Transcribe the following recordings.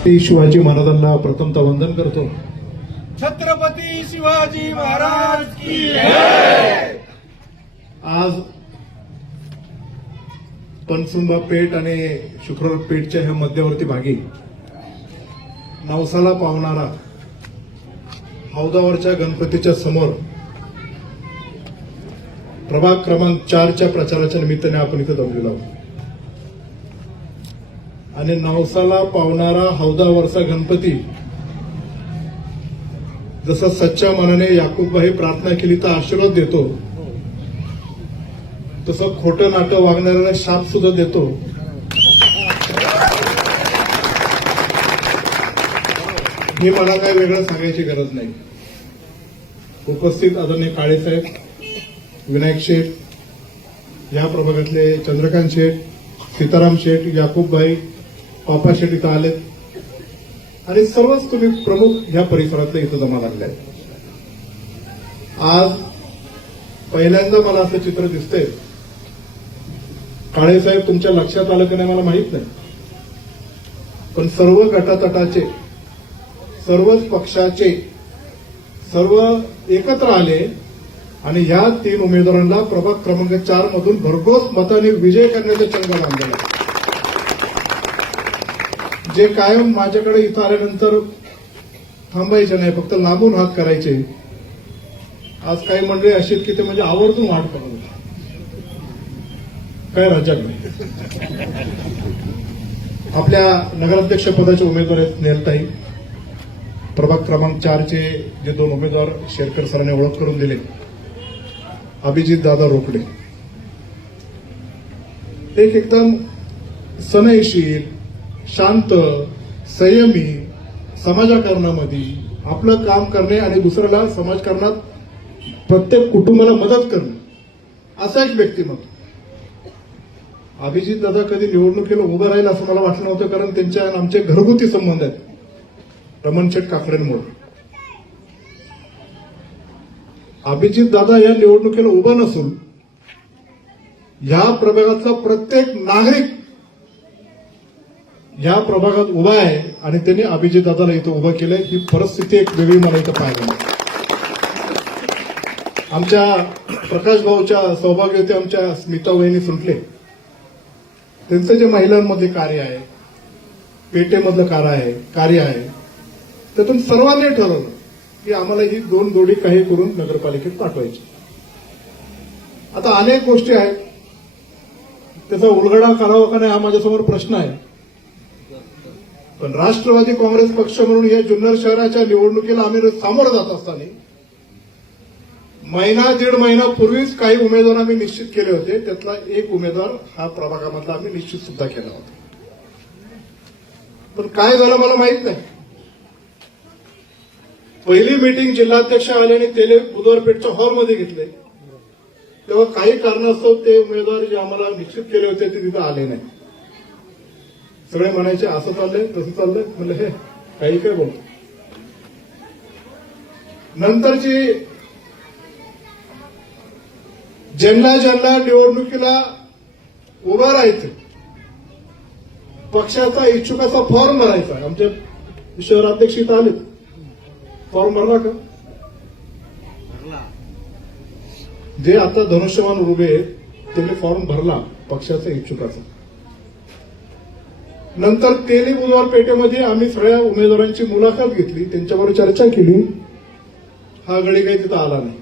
शिवाजी महाराजांना प्रथमतः वंदन करतो. छत्रपती शिवाजी महाराज की आज पनसुंबा पेठ आणि शुक्रवार पेठच्या ह्या मध्यवर्ती भागी नवसाला पावणारा हौदावरच्या गणपतीच्या समोर प्रभाग क्रमांक चारच्या प्रचाराच्या निमित्ताने आपण इथं जमलेलो आहोत. आणि नवसाला पावणारा हौदावरचा गणपती. जसं सच्च्या मनाने याकूबबाई प्रार्थना केली तर आशीर्वाद देतो. तसं खोटं नाटं वागणाऱ्याला शाप सुद्धा देतो. हे मला काय वेगळं सांगायची गरज नाही. उपस्थित आदरणीय काळेसाहेब विनायक शेठ या प्रभागातले चंद्रकांत शेठ सीताराम शेठ याकूबभाई पापा शेट इथं आलेत. आणि सर्वच तुम्ही प्रमुख या परिसरातले इथं जमा लागले आज पहिल्यांदा मला असं चित्र दिसतंय. काळेसाहेब तुमच्या लक्षात आलं की नाही मला माहीत नाही. पण सर्व गटातटाचे सर्वच पक्षाचे सर्व एकत्र आले आणि या तीन उमेदवारांना प्रभाग क्रमांक चार मधून भरघोस मताने विजय करण्याचा चंग बांधला जे कायम माझ्याकडे इथं आल्यानंतर थांबायचे नाही फक्त लांबून हात करायचे. आज काही मंडळी अशी आहेत की ते म्हणजे आवर्जून वाट करत काय राज्याकडे आपल्या नगराध्यक्ष पदाचे उमेदवार आहेत नेलताई. प्रभाग क्रमांक चारचे जे दोन उमेदवार शेरकर सरांनी ओळख करून दिले. अभिजित दादा रोकडे. एक एकदम सनयशील शांत संयमी समाजकारणामध्ये आपलं काम करणे आणि दुसऱ्याला समाजकारणात प्रत्येक कुटुंबाला मदत करणं. असा एक व्यक्तिमत्व अभिजित दादा कधी निवडणुकीला उभं राहील असं मला वाटलं नव्हतं कारण त्यांच्या आमचे घरगुती संबंध आहेत. रमणशेठ काकडेंमुळे. अभिजित दादा या निवडणुकीला उभा नसून या प्रभागातला प्रत्येक नागरिक या प्रभागात उभा आहे आणि त्यांनी अभिजित दादाला इथं उभं केलंय. ही परिस्थिती एक वेगळी मला इथं पाहायला मिळते. आमच्या प्रकाश भाऊच्या सौभाग्यवती आमच्या स्मिता वहिनी सुटले. त्यांचं जे महिलांमध्ये कार्य आहे पेटेमधलं कार्य आहे कार्य आहे त्यातून सर्वांनी ठरवलं की आम्हाला ही दोन जोडी काही करून नगरपालिकेत पाठवायची. आता अनेक गोष्टी आहेत. त्याचा उलगडा करावा का नाही हा माझ्यासमोर प्रश्न आहे. पण राष्ट्रवादी काँग्रेस पक्ष म्हणून या जुन्नर शहराच्या निवडणुकीला आम्ही सामोरं जात असताना महिना दीड महिना पूर्वीच काही उमेदवार आम्ही निश्चित केले होते. त्यातला एक उमेदवार हा प्रभागामधला आम्ही निश्चित सुद्धा केला होता. पण काय झालं मला माहीत नाही. पहिली मीटिंग जिल्हाध्यक्ष आल्याने त्याने बुधवारपेठच्या हॉलमध्ये घेतले. तेव्हा काही कारणास्तव ते उमेदवार जे आम्हाला निश्चित केले होते ते तिथं आले नाही. सगळे म्हणायचे असं चाललंय तसं चाललंय. म्हणलं हे काही काय बोलतो नंतरची ज्यांना ज्यांना निवडणुकीला उभं राहायचं पक्षाचा इच्छुकाचा फॉर्म भरायचा आमच्या शहराध्यक्ष इथं आले फॉर्म भरला का? जे आता धनुष्यमान उभे आहेत त्यांनी फॉर्म भरला पक्षाचा इच्छुकाचा. नंतर तेली बुधवार पेठेमध्ये आम्ही सगळ्या उमेदवारांची मुलाखत घेतली त्यांच्यावर चर्चा केली. हा गडी काही तिथं आला नाही.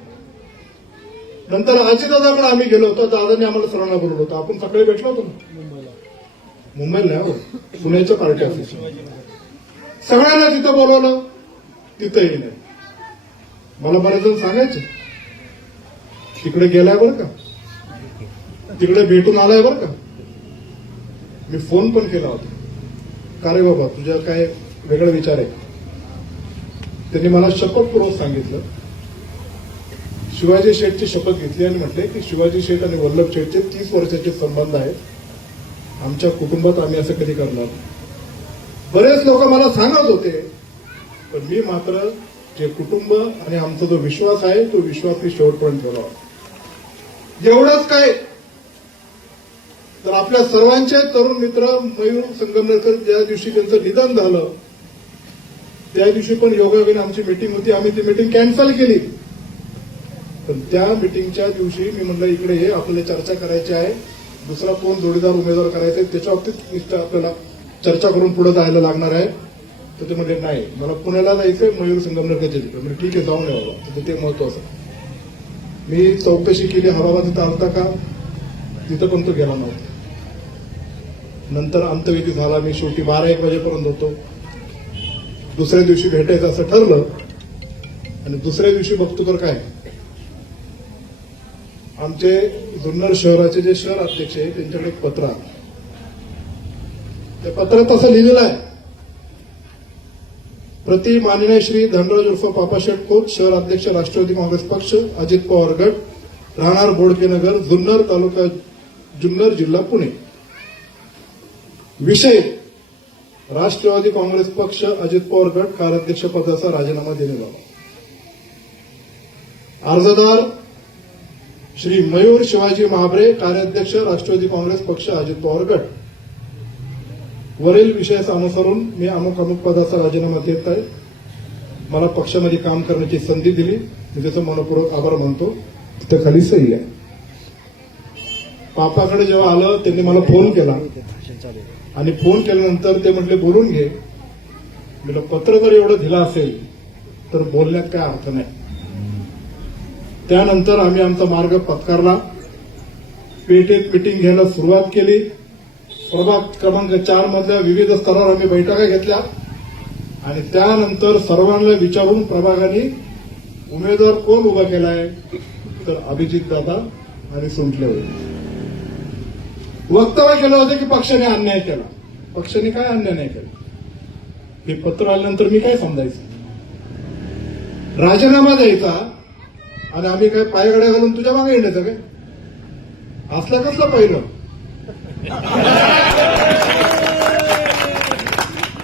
नंतर अजितदादाकडे आम्ही गेलो होतो दादाने आम्हाला सर्वांना बोलवलं होतं. आपण सकाळी भेटलो होतो मुंबईला हो पुण्याच्या पार्टी असायची सगळ्यांना तिथं बोलवलं तिथंही नाही मला बरेच जण सांगायचे तिकडे गेलाय बरं का? तिकडे भेटून आलाय बरं का? मी फोन पण केला होता. का रे बाबा तुझ्या काय वेगळा विचार आहे? त्यांनी मला शपथपूर्वक सांगितलं. शिवाजी शेठची शपथ घेतली आणि म्हटले की शिवाजी शेठ आणि वल्लभ शेठचे तीस वर्षाचे संबंध आहेत. आमच्या कुटुंबात आम्ही असं कधी करणार बरेच लोक मला सांगत होते पण मी मात्र जे कुटुंब आणि आमचा जो विश्वास आहे तो विश्वास मी शेवटपर्यंत ठेवला एवढंच काय तर आपल्या सर्वांचे तरुण मित्र मयूर संगमनेरकर ज्या दिवशी त्यांचं निधन झालं त्या दिवशी पण योगायोगाने आमची मिटिंग होती. आम्ही ती मिटिंग कॅन्सल केली. पण त्या मिटिंगच्या दिवशी मी म्हणलं इकडे हे आपल्याला चर्चा करायची आहे. दुसरा कोण जोडीदार उमेदवार करायचा आहे त्याच्या बाबतीत निश्चित आपल्याला चर्चा करून पुढे जायला लागणार आहे. तर ते म्हणजे नाही मला पुण्याला जायचं मयूर संगमनर तिथे. म्हणजे ठीक आहे जाऊन यावं तर ते महत्वाचं. मी चौकशी केली हवाबा तिथं आलता का? तिथं पण तो गेला नव्हता. नंतर अंतविधी झाला मी शेवटी बारा एक वाजेपर्यंत होतो. दुसऱ्या दिवशी भेटायचं असं ठरलं आणि दुसऱ्या दिवशी बघतो तर काय? आमचे जुन्नर शहराचे जे शहर अध्यक्ष आहे त्यांच्याकडे एक पत्र त्या पत्रात असं लिहिलेलं आहे प्रति माननीय श्री धनराज उर्फ पापाशेट कोच शहर अध्यक्ष राष्ट्रवादी काँग्रेस पक्ष अजित पवार गट राहणार बोडकेनगर जुन्नर तालुका जुन्नर जिल्हा पुणे. विषय. राष्ट्रवादी काँग्रेस पक्ष अजित पवार गट कार्याध्यक्ष पदाचा राजीनामा दिलेला. अर्जदार श्री मयूर शिवाजी महाबरे कार्याध्यक्ष राष्ट्रवादी काँग्रेस पक्ष अजित पवार गट. वरील विषयास अनुसरून मी अमुक अमुक पदाचा राजीनामा देत आहे. मला पक्षामध्ये काम करण्याची संधी दिली. मी त्याचं मनपूर्वक आभार मानतो. तिथं खाली सही आहे. पापाकडे जेव्हा आलं त्यांनी मला फोन केला. आणि फोन केल्यानंतर ते म्हटले बोलून घे. म्हटलं पत्र जर एवढं दिलं असेल तर बोलण्यात काय अर्थ नाही. त्यानंतर आम्ही आमचा मार्ग पत्कारला. पेठेत मिटिंग घ्यायला सुरुवात केली. प्रभाग क्रमांक चार मधल्या विविध स्तरावर आम्ही बैठका घेतल्या. आणि त्यानंतर सर्वांना विचारून प्रभागाने उमेदवार कोण उभा केलाय? तर अभिजित दादा आणि सुंटले होते. वक्तव्य केलं होतं की पक्षाने अन्याय केला. पक्षाने काय अन्याय नाही केला? हे पत्र आल्यानंतर मी काय समजायचं? राजीनामा द्यायचा आणि आम्ही काय पायगड्या घालून तुझ्या मागे येण्याचं काय? असलं कसलं पहिलं?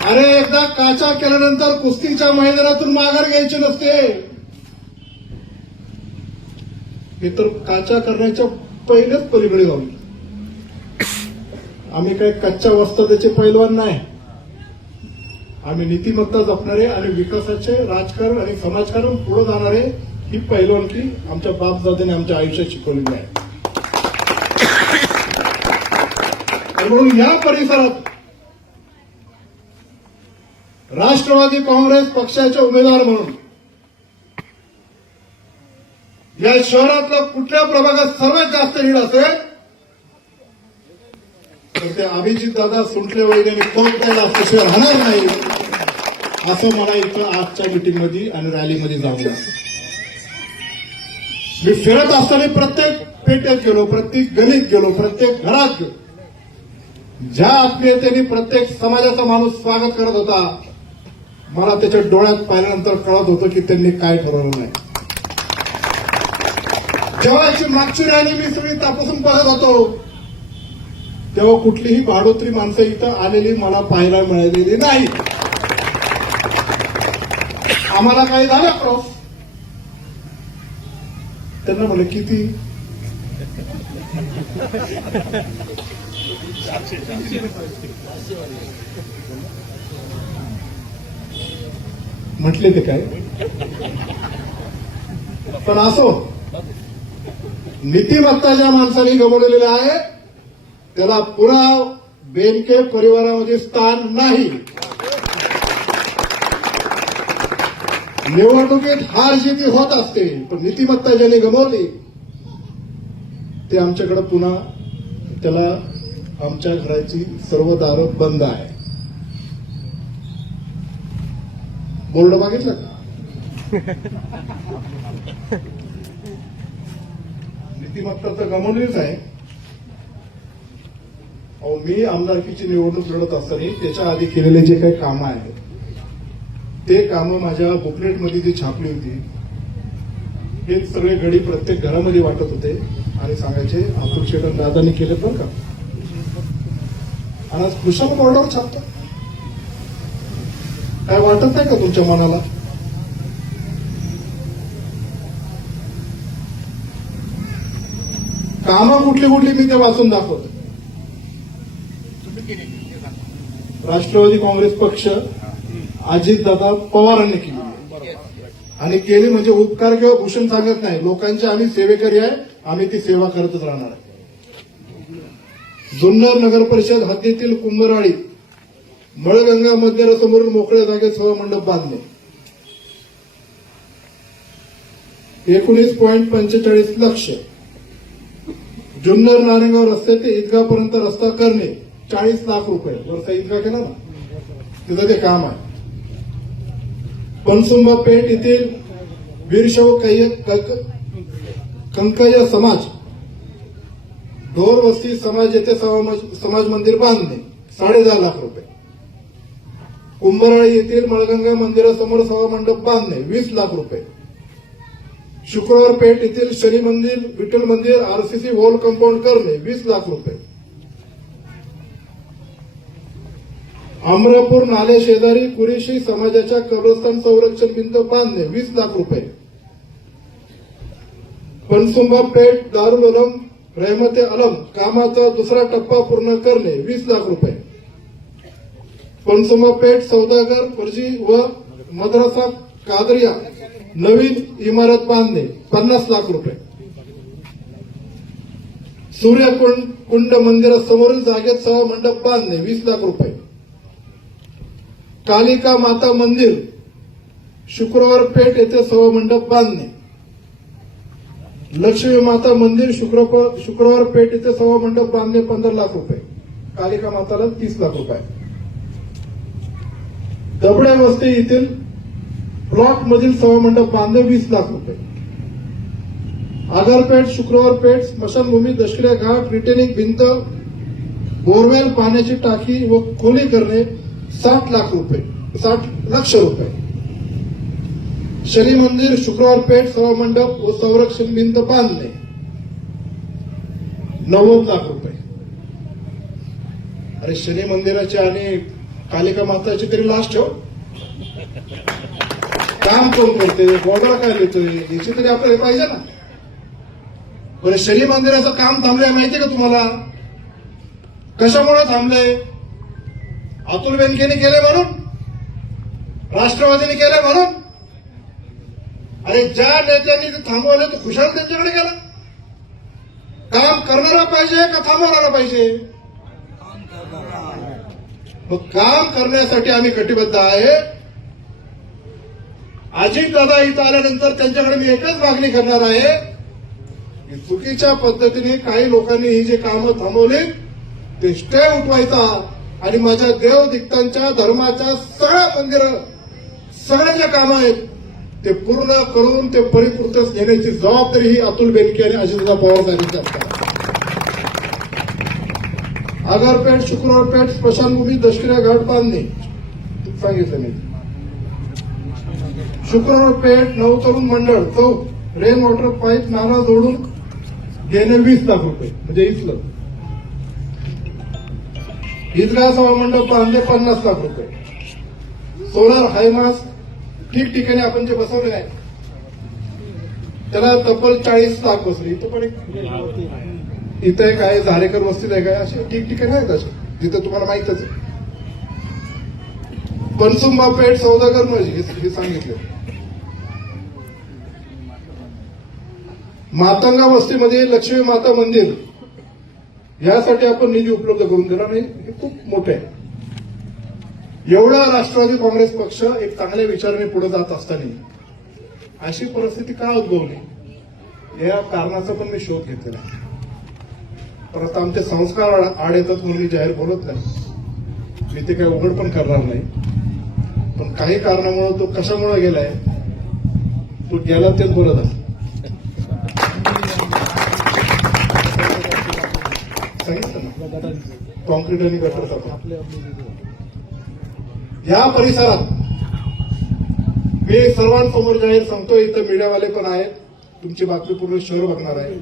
अरे एकदा काचा केल्यानंतर कुस्तीच्या मैदानातून माघार घ्यायची नसते. हे तर काचा करण्याच्या पहिलेच पलीकडे जाऊन आम्ही काही कच्च्या वस्ताचे पैलवान नाही. आम्ही नीतिमत्ता जपणारे आणि विकासाचे राजकारण आणि समाजकारण पुढे जाणारे ही पैलवानकी आमच्या बापदादाने आमच्या आयुष्यात शिकवलेली आहे. म्हणून या परिसरात राष्ट्रवादी काँग्रेस पक्षाचे उमेदवार म्हणून या शहरातला कुठल्या प्रभागात सर्वात जास्त लीड असेल? तर ते अभिजित दादा सुटले वगैरे कोण त्याला असल्याशिवाय राहणार नाही असं मला इथं आजच्या मीटिंगमध्ये आणि रॅलीमध्ये जाऊ मी फिरत असताना प्रत्येक पेट्यात गेलो प्रत्येक गणित गेलो प्रत्येक घरात गेलो. ज्या आत्मीयतेने प्रत्येक समाजाचा माणूस स्वागत करत होता मला त्याच्या डोळ्यात पाहिल्यानंतर कळत होतं की त्यांनी काय ठरवलं नाही. जेव्हा मागची रॅली मी सगळी तापासून पाहत होतो तेव्हा कुठलीही भाडोत्री माणसं इथं आलेली मला पाहायला मिळालेली नाही. आम्हाला काय झालं क्रॉस त्यांना म्हणलं किती? म्हटले ते काय? पण असो नीतिमत्ता ज्या माणसाने गमवलेली आहे त्याला पुन्हा बेनके परिवारामध्ये स्थान नाही. निवडणुकीत हार जिती होत असते पण नीतिमत्ता ज्याने गमावली ते आमच्याकडे पुन्हा त्याला आमच्या घराची सर्व दारं बंद आहे बोर्ड बघितलं का? नीतिमत्ता तर गमावलीच आहे. मी आमदारकीची निवडणूक लढत असताना त्याच्या आधी केलेले जे काही कामं आहेत ते कामं माझ्या बुकलेटमध्ये जी छापली होती हे सगळे गडी प्रत्येक घरामध्ये वाटत होते आणि सांगायचे अतुल शेटन दादानी केले बरं का? आणि आज कृषक बॉर्डर छापतात. काय वाटत नाही का तुमच्या मनाला? कामं कुठली कुठली मी ते वाचून दाखवतो. राष्ट्रवादी काँग्रेस पक्ष अजितदादा पवारांनी केली. आणि केली म्हणजे उपकार किंवा भूषण सांगत नाही. लोकांची आम्ही सेवेकरी आहे आम्ही ती सेवा करतच राहणार आहे. जुन्नर नगर परिषद हद्दीतील कुंभराळी मळगंगा मंदिरासमोरील मोकळ्या जागेत सभा मंडप बांधले. एकोणीस पॉईंट पंचेचाळीस लक्ष. जुन्नर नारेगाव रस्ते ते ईदगापर्यंत रस्ता करणे. चाळीस लाख रुपये. वरचा इतका केला ना? तिथं ते काम आहे. पनसुंबा पेठ येथील वीरशव कैय- क- कंकय्य समाज ढोर वस्ती समाज येथे समाज समाज मंदिर बांधणे साडेदहा लाख रुपये. कुंभराळी येथील मळगंगा मंदिरासमोर सभा मंडप बांधणे वीस लाख रुपये. शुक्रवार पेठ येथील शनी मंदिर विठ्ठल मंदिर आरसीसी वॉल कंपाऊंड करणे वीस लाख रुपये. अमरापूर नाले शेजारी कुरेशी समाजाच्या कब्रस्तान संरक्षण भिंत बांधणे वीस लाख रुपये. पणसुंबा पेठ दारुल अलम रहमते अलम कामाचा दुसरा टप्पा पूर्ण करणे वीस लाख रुपये. पणसुंबा पेठ सौदागर फर्जी व मद्रासा कादरिया नवीन इमारत बांधणे पन्नास लाख रुपये. सूर्यकुंड कुंड मंदिरासमोरील जागेत सभा मंडप बांधणे वीस लाख रुपये. कालिका माता मंदिर शुक्रवार पेठ येथे सभा मंडप बांधणे. लक्ष्मी माता मंदिर शुक्रवार शुक्रवार पेठ येथे सभा मंडप बांधणे पंधरा लाख रुपये. कालिका माताला तीस लाख रुपये. दबड्या वस्ती येथील ब्लॉक मधील सभा मंडप बांधणे वीस लाख रुपये. आगारपेठ शुक्रवार पेठ स्मशानभूमी दशक्रिया घाट रिटेनिंग भिंत बोरवेल पाण्याची टाकी व खोली करणे साठ लाख रुपये साठ लक्ष रुपये. शनी मंदिर शुक्रवार पेठ सभा मंडप व संरक्षण भिंत बांधणे नव्वद लाख रुपये. अरे शनी मंदिराचे आणि कालिका माताची तरी लास्ट ठेव. काम कोण करते बॉर्डर काय देतोय? याची तरी आपल्याला पाहिजे ना. बरं शनी मंदिराचं काम थांबलंय माहितीये का तुम्हाला? कशामुळे थांबलंय? अतुल बेनकेने केलंय म्हणून? राष्ट्रवादीने केलंय म्हणून? अरे ज्या नेत्यांनी ते थांबवलं तो खुशाल त्यांच्याकडे गेला. काम करणारा पाहिजे का थांबवणारा पाहिजे? मग काम करण्यासाठी आम्ही कटिबद्ध आहे. अजित इथं आल्यानंतर त्यांच्याकडे मी एकच मागणी करणार आहे. की चुकीच्या पद्धतीने काही लोकांनी ही जे कामं थांबवली ते स्टे उठवायचा. आणि माझ्या देव दिक्तांच्या धर्माच्या सगळ्या मंदिर सगळ्या ज्या कामं आहेत ते पूर्ण करून ते परिपूर्तच नेण्याची जबाबदारी ही अतुल बेनके आणि अजितदा पवार साहेबांची असतात आगारपेठ शुक्रवारपेठ स्मशानभूमी दशक्रिया घाट बांधणे. सांगितलं मी. शुक्रवार पेठ नवतरुण मंडळ चौक रेन वॉटर पाईप नाला जोडून घेणे वीस लाख रुपये म्हणजे इथलं. ईदगाह सभा मंडप बांधले पन्नास लाख रुपये. सोलर हायमास ठिकठिकाणी आपण जे बसवले आहे त्याला तब्बल चाळीस लाख बसले. इथं पण एक इथं एक आहे झारेकर वस्तीत आहे काय असे ठिकठिकाणी आहेत असे. जिथं तुम्हाला माहितच आहे. पनसुंबा पेठ सौदागर मजी हे सांगितलं. मातंगा वस्तीमध्ये लक्ष्मी माता मंदिर. यासाठी आपण निधी उपलब्ध करून दिला नाही. हे खूप मोठे आहे. एवढा राष्ट्रवादी काँग्रेस पक्ष एक चांगल्या विचाराने पुढे जात असताना अशी परिस्थिती का उद्भवली? या कारणाचा पण मी शोध घेतलेला परत आमचे संस्कार आड- आड येतात म्हणून मी जाहीर बोलत नाही. मी ते काही उघड पण करणार नाही. पण काही कारणामुळे तो कशामुळे गेलाय? तो गेला तेच बोलत आहे कॉन्क्रीट आणि गटर या परिसरात मी सर्वांसमोर जाहीर सांगतो इथं मीडियावाले पण आहेत. तुमची बातमी पूर्ण शहर बघणार आहे.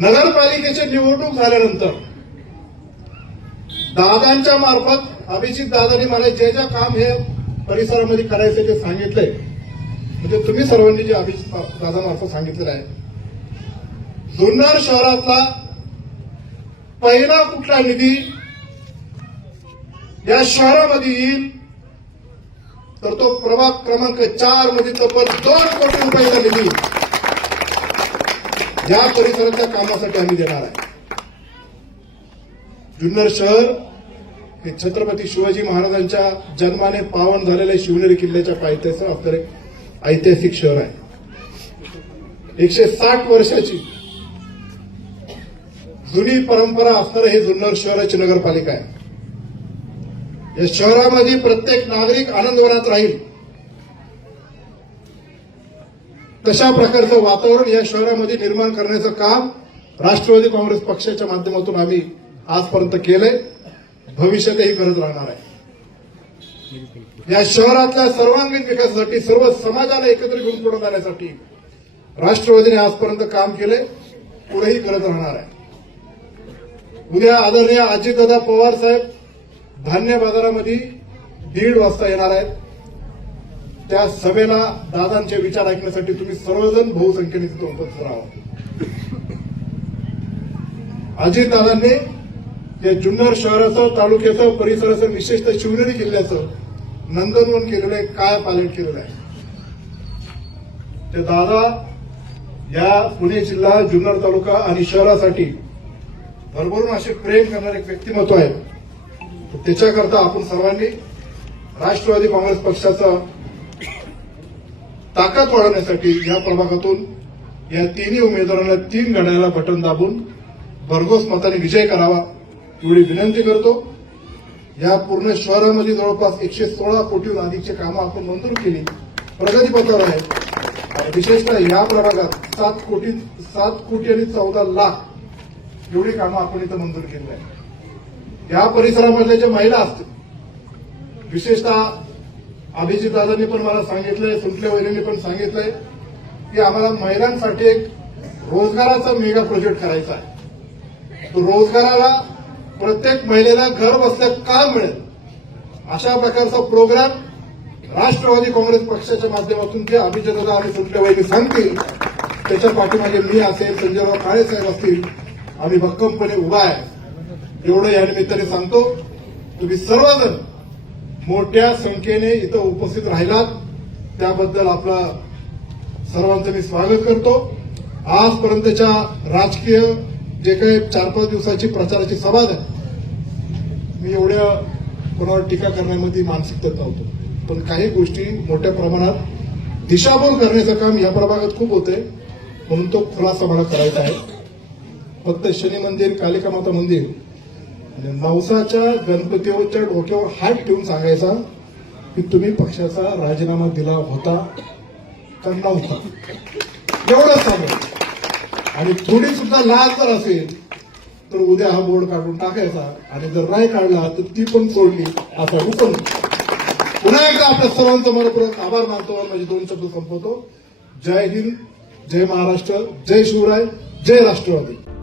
नगरपालिकेची निवडणूक झाल्यानंतर दादांच्या मार्फत अभिजित दादांनी मला जे जे काम हे परिसरामध्ये करायचं ते सांगितलंय. म्हणजे तुम्ही सर्वांनी जे अभिजित दादामार्फत सांगितलेलं आहे जुन्नर शहरातला पहिला कुठला निधी या शहरामध्ये येईल तर तो प्रभाग क्रमांक चारमध्ये तब्बल दोन कोटी रुपयाचा निधी या परिसराच्या कामासाठी आम्ही देणार आहे. जुन्नर शहर हे छत्रपती शिवाजी महाराजांच्या जन्माने पावन झालेल्या शिवनेरी किल्ल्याच्या पायथ्याचं आपलं एक ऐतिहासिक शहर आहे. एकशे साठ वर्षाची जुनी परंपरा असणारं हे जुन्नर शहराची नगरपालिका आहे. या शहरामध्ये प्रत्येक नागरिक आनंदवनात राहील. तशा प्रकारचं वातावरण या शहरामध्ये निर्माण करण्याचं काम राष्ट्रवादी काँग्रेस पक्षाच्या माध्यमातून आम्ही आजपर्यंत केलंय. भविष्यातही करत राहणार आहे. या शहरातल्या सर्वांगीण विकासासाठी सर्व समाजाला एकत्र घेऊन पुढे जाण्यासाठी राष्ट्रवादीने आजपर्यंत काम केले पुढेही करत राहणार आहे. उद्या आदरणीय अजितदादा पवार साहेब धान्य बाजारामध्ये दीड वाजता येणार आहेत. त्या सभेला दादांचे विचार ऐकण्यासाठी तुम्ही सर्वजण बहुसंख्येने तिथे उपस्थित राहा अजितदादांनी या जुन्नर शहराचं तालुक्याचं परिसराचं विशेषतः शिवनेरी किल्ल्याचं नंदनवन केलेलं आहे काय पालन केलेलं आहे. ते दादा या पुणे जिल्हा जुन्नर तालुका आणि शहरासाठी भरभरून असे प्रेम करणारे व्यक्तिमत्व आहे. त्याच्याकरता आपण सर्वांनी राष्ट्रवादी काँग्रेस पक्षाचा ताकद वाढवण्यासाठी या प्रभागातून या तिन्ही उमेदवारांना तीन गणाला बटन दाबून भरघोस मताने विजय करावा एवढी विनंती करतो. या पूर्ण शहरामध्ये जवळपास एकशे सोळा कोटीहून अधिकची कामं आपण मंजूर केली. प्रगतीपथावर आहे. विशेषतः या प्रभागात सात कोटी सात कोटी आणि चौदा लाख एवढी कामं आपण इथं मंजूर केली आहे या परिसरामधल्या ज्या महिला असतील विशेषतः अभिजित दादांनी पण मला सांगितलंय सुटल्या वहिनींनी पण सांगितलंय की आम्हाला महिलांसाठी एक रोजगाराचा मेगा प्रोजेक्ट करायचा आहे. तो रोजगाराला प्रत्येक महिलेला घर बसल्या का मिळेल? अशा प्रकारचा प्रोग्राम राष्ट्रवादी काँग्रेस पक्षाच्या माध्यमातून जे अभिजितदादा आणि सुटल्या वहिनी सांगतील त्याच्या पाठीमागे मी असेल संजयराव काळे साहेब असतील आम्ही भक्कमपणे उभा आहे. एवढं या निमित्ताने सांगतो तुम्ही सर्वजण मोठ्या संख्येने इथं उपस्थित राहिलात. त्याबद्दल आपला सर्वांचं मी स्वागत करतो. आजपर्यंतच्या राजकीय जे काही चार पाच दिवसाची प्रचाराची सभा आहे मी एवढ्या कोणावर टीका करण्यामध्ये मानसिकता नव्हतो. पण काही गोष्टी मोठ्या प्रमाणात दिशाभूल करण्याचं काम या प्रभागात खूप होतंय. म्हणून तो खुलासा मला करायचा आहे. फक्त शनी मंदिर कालिका माता मंदिर. नवसाच्या गणपतीच्या डोक्यावर हात ठेवून सांगायचा की तुम्ही पक्षाचा राजीनामा दिला होता का नव्हता? एवढंच सांगा आणि थोडी सुद्धा लाज जर असेल तर उद्या हा बोर्ड काढून टाकायचा. आणि जर नाही काढला तर ती पण सोडली असा हुकम. पुन्हा एकदा आपल्या सर्वांचं मनपूर्वक आभार मानतो. आणि माझे दोन शब्द संपवतो. जय हिंद जय महाराष्ट्र जय शिवराय जय राष्ट्रवादी.